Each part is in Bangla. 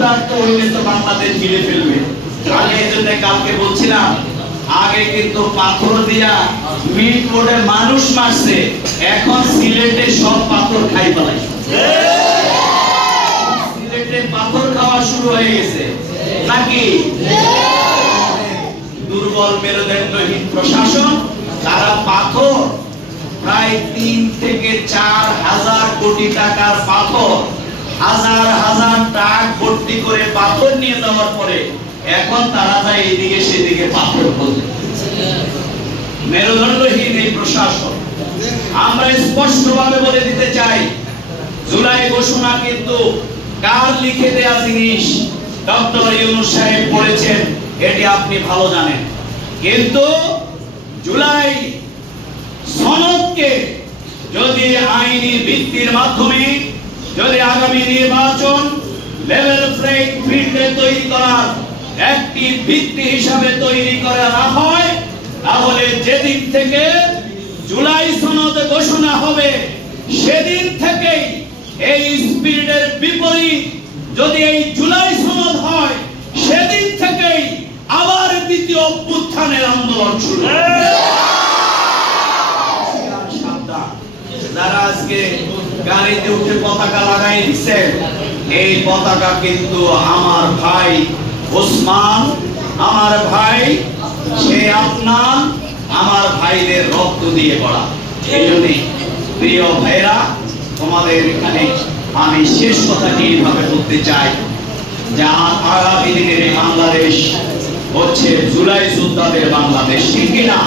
ক্ষুধার্ত হইলে তো বাংলাদেশ গিলে ফেলবে। কালকে বলছিলাম, আগে কিন্তু পাথর দিয়া মিট মোড়ে মানুষ মারছে, এখন সিলেটে সব পাথর খাই সিলেটে পাথর খাওয়া শুরু হয়ে গেছে। নাকি? দুর্বল মেরুদণ্ডহীন প্রশাসন, তারা পাথর প্রায় তিন থেকে চার হাজার কোটি টাকার পাথর হাজার হাজার ট্রাক ভর্তি করে পাথর নিয়ে যাওয়ার পরে এখন তারা যায় এদিকে সেদিকে পাথর খোঁজে। মেরুদণ্ডহীন এই প্রশাসন। আমরা স্পষ্টভাবে বলে দিতে চাই, জুলাই ঘোষণা কিন্তু কার লিখে দেয়া জিনিস? ডক্টর ইউনুস সাহেব পড়েছেন, এটি আপনি ভালো জানেন। কিন্তু জুলাই সনদকে যদি আইনি ভিত্তির মাধ্যমে যদি আগামী নির্বাচন লেভেল প্লেইং ফিল্ডে তৈরি করার একটি ভিত্তি হিসাবে তৈরি করা না হয়, তাহলে যেদিন থেকে জুলাই সনদ ঘোষণা হবে, সেদিন থেকেই এই স্পিরিটের বিপরীত যদি এই জুলাই সনদ হয়, সেদিন থেকেই আবার দ্বিতীয় অভ্যুত্থানের আন্দোলন শুরু হবে। সাবধান। আজকে গাড়িতে উঠে পতাকা লাগাই দিচ্ছে এই পতাকা কিন্তু আমার ভাই ওসমান, আমার ভাই সে আপনার আমার ভাইদের রক্ত দিয়ে এই জন্যই প্রিয় ভাইরা তোমাদের এখানে আমি শেষ কথাটি এইভাবে বলতে চাই? যে আগামী দিনের বাংলাদেশ হচ্ছে জুলাই যোদ্ধাদের বাংলাদেশ, ঠিক কিনা?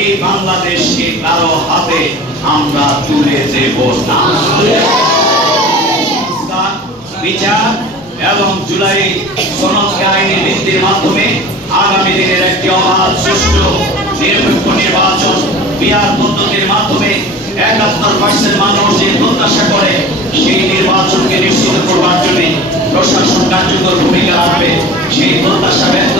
এই বাংলাদেশকে কারও হাতে আমরা তুলে দেব না। বিচার এবং জুলাই সনদকে আইনি ভিত্তির মাধ্যমে আগামী দিনের একটি অবাধ, সুষ্ঠু, নিরপেক্ষ নির্বাচন বিয়ার পদ্ধতির মাধ্যমে একাত্তর পার্সেন্ট মানুষ যে প্রত্যাশা করে সেই নির্বাচনকে নিশ্চিত করবার জন্য প্রশাসন কার্যকর ভূমিকা রাখবে সেই প্রত্যাশা ব্যক্ত